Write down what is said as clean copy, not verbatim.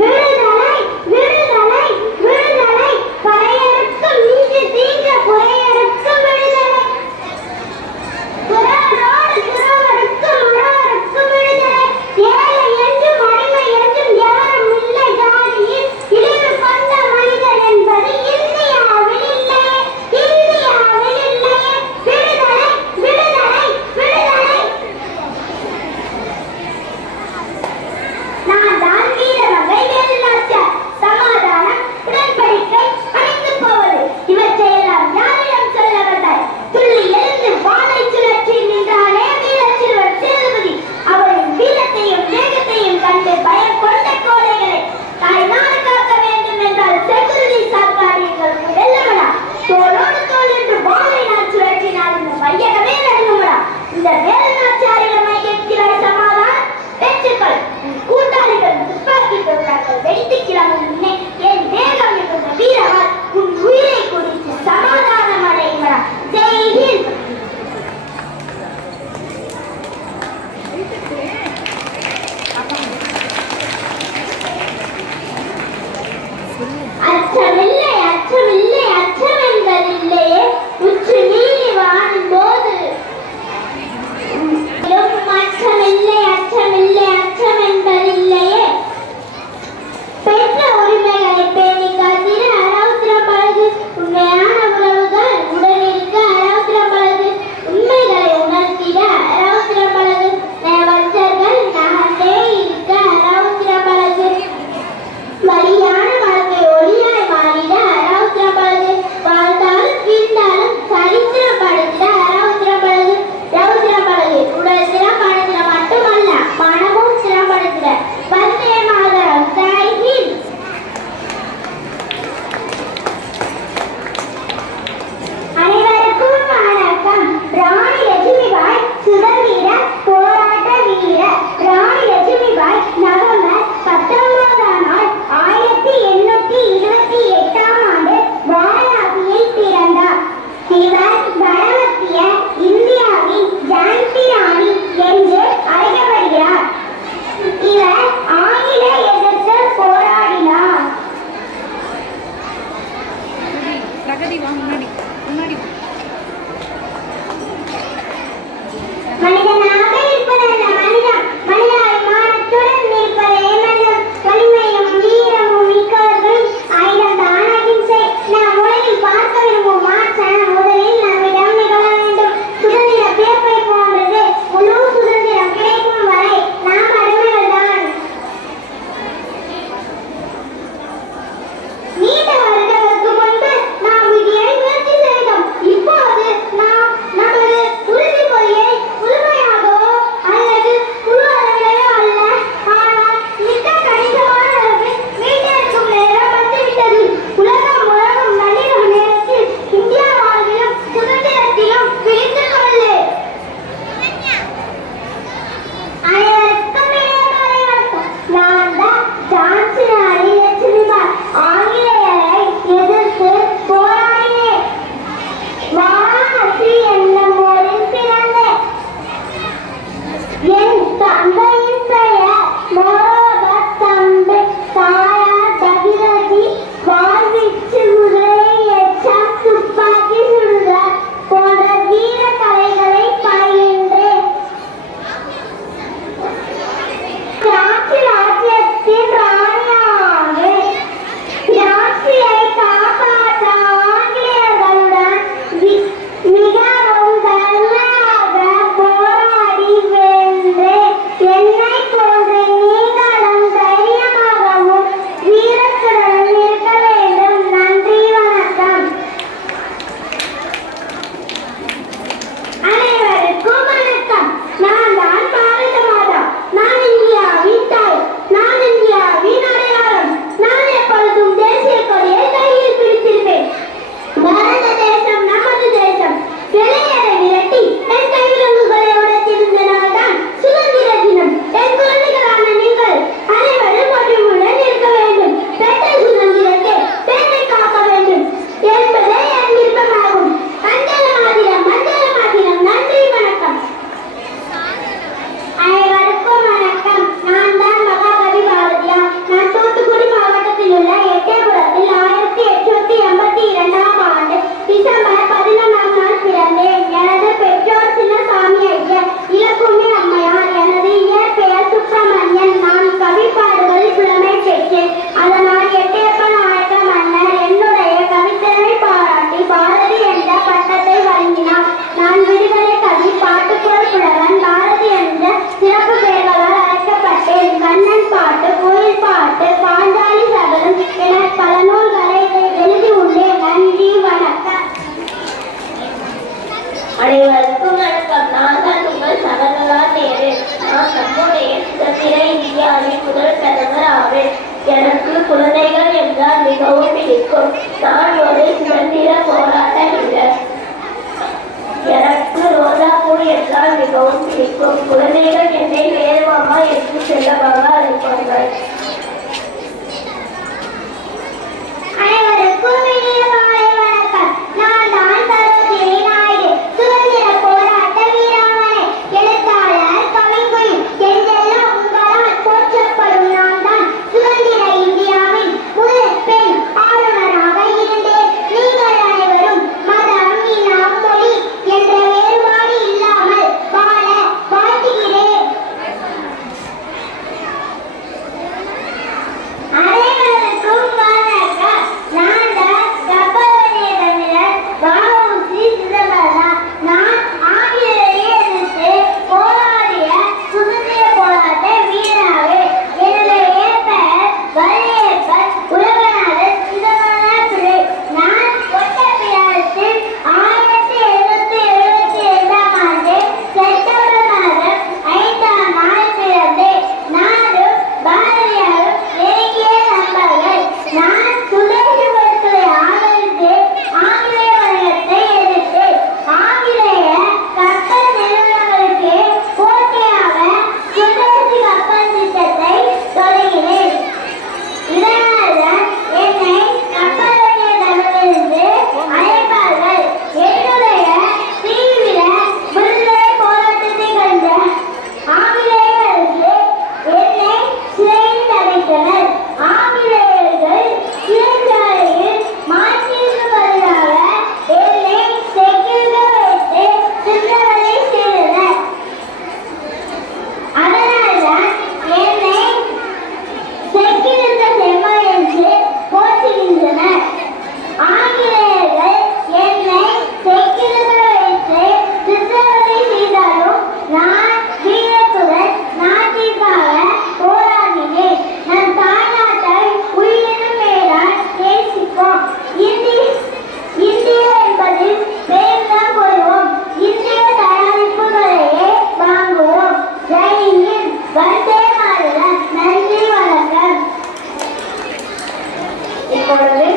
விடுதலை விடுதலை இருக்கும். நான் ஒரு சுதந்திர போராட்ட வீரர். எனக்கு ரோஜாப்பூ என்றால் மிகவும் பிடிக்கும். குழந்தைகள் என்னை வேறுமாமா என்று செல்லமாக அழைப்பார்கள். அனைவருக்கும் இனிய மாலை வணக்கம். நான் தான் சரோஜினி நாயுடு, சுதந்திர போராட்ட வீராங்கனை, எழுத்தாளர், கவிஞர் என்றெல்லாம் உங்களால் போற்றப்படும் நான் தான் சுதந்திர இந்தியாவின் முதல் பெண் ஆளுநராக இருந்தேன். நீங்கள் அனைவரும் மதம், இனம், மொழி என்ற வேறுபாடு இல்லாமல் வாழ வாழ்த்துகிறேன். அனைவருக்கும் வணக்கம். நான் தான் கப்பலோட்டிய தமிழர் வ.உ.சி. சிதம்பரம். நான் ஆங்கிலேயரை எதிர்த்து போராடிய சுதந்திர போராட்ட வீரராக என்னுடைய பெயர் வலியப்பன் உலகநாதன் சிதம்பரம் பிள்ளை. நான் ஒட்டப்பிடாரத்தில் 1772ஆம் ஆண்டு செப்டம்பர் மாதம் 5ஆம் நாள் பிறந்தேன். நானும் பாரதியாரும் நெருங்கிய நண்பர்கள். நான் சுதேசி பொருட்களை ஆதரித்து ஆங்கிலேய வணிகத்தை எதிர்த்தேன். ஆங்கிலேய கப்பல் நிறுவனங்களுக்கு போட்டியாக சுதேசி கப்பல் திட்டத்தை தொடங்கினேன். இதனால்தான் என்னை கப்பலோட்டிய தமிழிலிருந்து அழைப்பார்கள். என்னுடைய தீவிர விடுதலை போராட்டத்தை கண்ட ஆங்கிலேயர்கள் என்னை சிறையில் அடைத்தனர். ஆங்கிலேயர்கள் சிறைச்சாலையில் மாற்றிற்கு பதிலாக என்னை செக்கில்கள் வைத்து சித்திரவதை செய்தனர். அதனால்தான் என்னை செக்கிழுத்த செம்மல் என்று போற்றுகின்றனர். ஆங்கிலேயர்கள் என்னை செக்கிழுகள் வைத்து சித்திரவதை செய்தாலும் நான் வீரத்துடன் நாட்டிற்காக போராடினேன். நம் தாய்நாட்டை உயிரினும் மேலால் நேசிப்போம். இந்தியா என்பதில் பெருமிதம் கொள்வோம். இந்திய தயாரிப்புகளையே வாங்குவோம். ஜெய் ஹிந்த், வந்தே மாதரம். நன்றி, வணக்கம். இப்பொழுது